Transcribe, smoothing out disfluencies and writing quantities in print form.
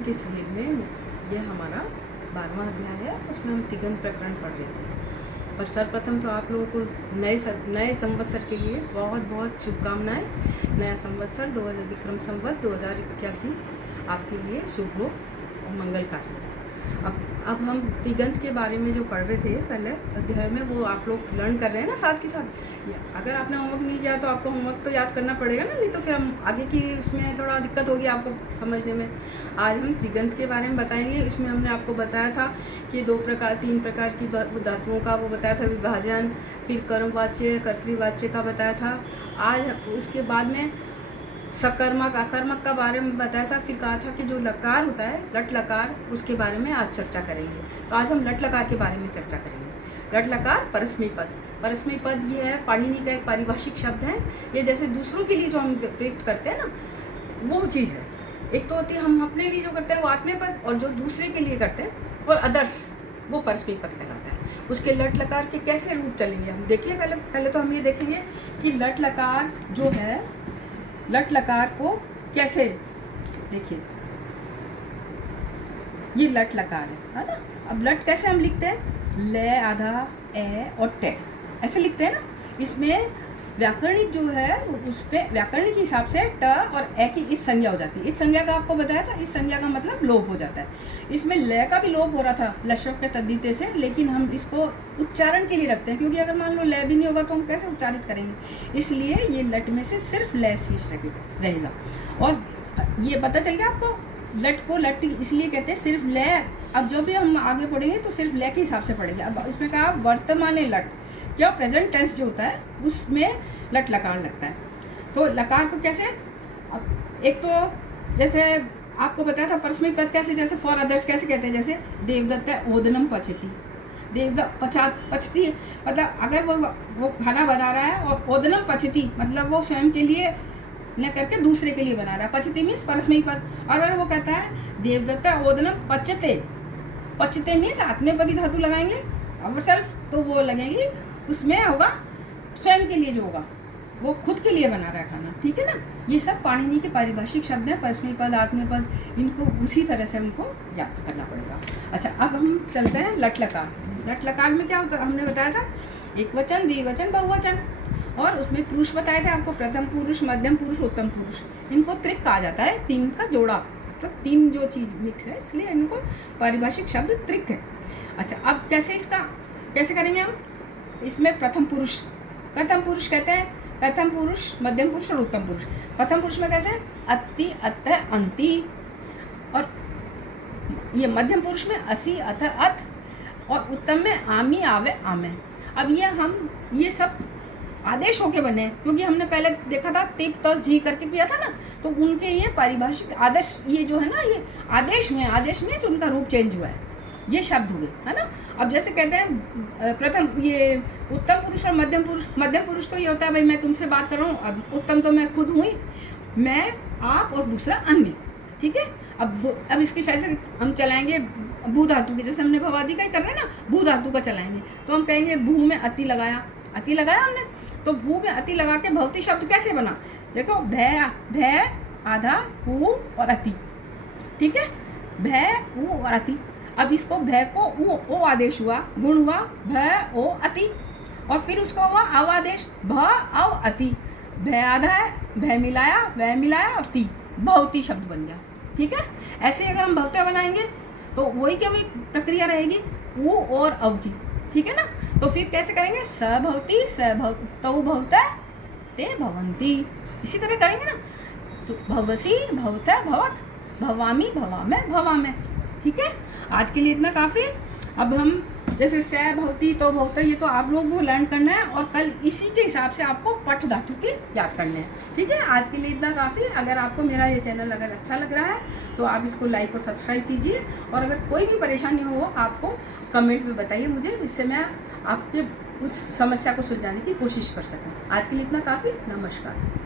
के शरीर में ये हमारा 12वां अध्याय है। उसमें हम तिगंत प्रकरण पढ़ रहे थे। और सर्वप्रथम तो आप लोगों को नए संवत्सर के लिए बहुत बहुत शुभकामनाएं। नया संवत्सर विक्रम संवत 2081 आपके लिए शुभ हो और मंगलकारी हो। अब हम तिगंत के बारे में जो पढ़ रहे थे पहले अध्याय में, वो आप लोग लर्न कर रहे हैं ना साथ के साथ। अगर आपने होमवर्क नहीं किया तो आपको होमवर्क तो याद करना पड़ेगा ना, नहीं तो फिर हम आगे की उसमें थोड़ा दिक्कत होगी आपको समझने में। आज हम तिगंत के बारे में बताएंगे। इसमें हमने आपको बताया था कि 3 प्रकार की धातुओं का वो बताया था विभाजन, फिर कर्मवाच्य कर्तृवाच्य का बताया था। आज उसके बाद में सकर्मक अकर्मक का बारे में बताया था। फिर कहा था कि जो लकार होता है लट लकार, उसके बारे में आज चर्चा करेंगे। तो आज हम लट लकार के बारे में चर्चा करेंगे। लट लकार परस्मैय पद। परस्मैय पद ये है पाणिनि का एक पारिभाषिक शब्द है। ये जैसे दूसरों के लिए जो हम प्रयुक्त करते हैं ना, वो चीज़ है। एक तो होती है हम अपने लिए जो करते हैं वो आत्मीय पद, और जो दूसरे के लिए करते हैं और अदर्स, वो परस्मैय पद कहलाता है। उसके लट लकार के कैसे रूप चलेंगे हम देखिए। पहले तो हम ये देखेंगे कि लट लकार जो है, लट लकार को कैसे, देखिए ये लट लकार है ना। अब लट कैसे हम लिखते हैं, ले आधा ए और टे ऐसे लिखते हैं ना। इसमें व्याकरणिक जो है उस पे व्याकरणिक के हिसाब से ट और ए की इस संज्ञा हो जाती है। इस संज्ञा का आपको बताया था, इस संज्ञा का मतलब लोप हो जाता है। इसमें ल का भी लोप हो रहा था लश्रव के तद्धिते से, लेकिन हम इसको उच्चारण के लिए रखते हैं, क्योंकि अगर मान लो ल भी नहीं होगा तो हम कैसे उच्चारित करेंगे। इसलिए ये लट में से सिर्फ ल शेष रहेगा। और ये पता चल गया आपको, लट को लट इसलिए कहते हैं सिर्फ ल। अब जो भी हम आगे पढ़ेंगे तो सिर्फ ल के हिसाब से पढ़ेंगे। अब इसमें कहा वर्तमान लट, क्या प्रेजेंट टेंस जो होता है उसमें लट लकार लगता है। तो लकार को कैसे, अब एक तो जैसे आपको बताया था परस्मैय पद कैसे, जैसे फॉर अदर्स कैसे कहते हैं, जैसे देवदत्त ओदनम पचती, देवदत्त पचती मतलब अगर वो खाना बना रहा है, और ओदनम पचती मतलब वो स्वयं के लिए न करके दूसरे के लिए बना रहा है। पचती मीन्स परस्मैय पद। और अगर वो कहता है देवदत्त ओदनम पचते, पचते मीन्स आत्मनेपदी धातु लगाएंगे अवर सेल्फ, तो वो लगेगी उसमें होगा स्वयं के लिए, जो होगा वो खुद के लिए बना रहा है खाना, ठीक है ना। ये सब पाणिनि के पारिभाषिक शब्द हैं, परस्मैय पद आत्मनेय पद, इनको उसी तरह से हमको याद करना पड़ेगा। अच्छा, अब हम चलते हैं लट लकार। लट लकार में क्या होता है, हमने बताया था एक वचन, द्विवचन, बहुवचन, और उसमें पुरुष बताए थे आपको, प्रथम पुरुष, मध्यम पुरुष, उत्तम पुरुष। इनको त्रिक कहा जाता है, 3 का जोड़ा, मतलब 3 जो चीज मिक्स है, इसलिए इनको पारिभाषिक शब्द त्रिक है। अच्छा, अब कैसे करेंगे हम इसमें प्रथम पुरुष कहते हैं, प्रथम पुरुष, मध्यम पुरुष और उत्तम पुरुष। प्रथम पुरुष में कैसे, अति, अत, अंति, और ये मध्यम पुरुष में असि, अथ, अथ, और उत्तम में आमी, आवे, आमे। अब ये सब आदेश होके बने हैं, क्योंकि हमने पहले देखा था तिप तस जी करके किया था ना, तो उनके ये पारिभाषिक आदेश, ये जो है ना, ये आदेश में, आदेश में उनका रूप चेंज हुआ है, ये शब्द हुए, है ना। अब जैसे कहते हैं प्रथम, ये उत्तम पुरुष और मध्यम पुरुष। मध्यम पुरुष तो ये होता है भाई मैं तुमसे बात कर रहा हूँ, अब उत्तम तो मैं खुद हुई, मैं, आप और दूसरा अन्य, ठीक है। अब इसकी शायद से हम चलाएंगे भू धातु की, जैसे हमने भवादि का ही कर रहे हैं ना, भू धातु का चलाएंगे। तो हम कहेंगे भू में अति लगाया हमने, तो भू में अति लगा के भवती शब्द कैसे बना, देखो भय आधा ऊ और अति, ठीक है, भय ऊ और अति। अब इसको भय को ओ आदेश हुआ, गुण हुआ भय ओ अति, और फिर उसको हुआ अव आदेश भ अव अति। भय आधा है, भय मिलाया, वह मिलाया, अति, भवती शब्द बन गया, ठीक है। ऐसे अगर हम भवत्या बनाएंगे तो वही क्या वही प्रक्रिया रहेगी, ऊ और अव की, ठीक है ना। तो फिर कैसे करेंगे, सभवती, तौ भवता, ते भवंती, इसी तरह करेंगे ना। तो भवसी, भवता, भवत, भवामी, भवामे, भवामे, ठीक है। आज के लिए इतना काफ़ी। अब हम जैसे स भवती, तो भवता, ये तो आप लोगों को लर्न करना है, और कल इसी के हिसाब से आपको पठ धातु की याद करने हैं, ठीक है। आज के लिए इतना काफ़ी। अगर आपको मेरा ये चैनल अगर अच्छा लग रहा है तो आप इसको लाइक और सब्सक्राइब कीजिए, और अगर कोई भी परेशानी हो आपको कमेंट में बताइए मुझे, जिससे मैं आपके उस समस्या को सुलझाने की कोशिश कर सकूँ। आज के लिए इतना काफ़ी। नमस्कार।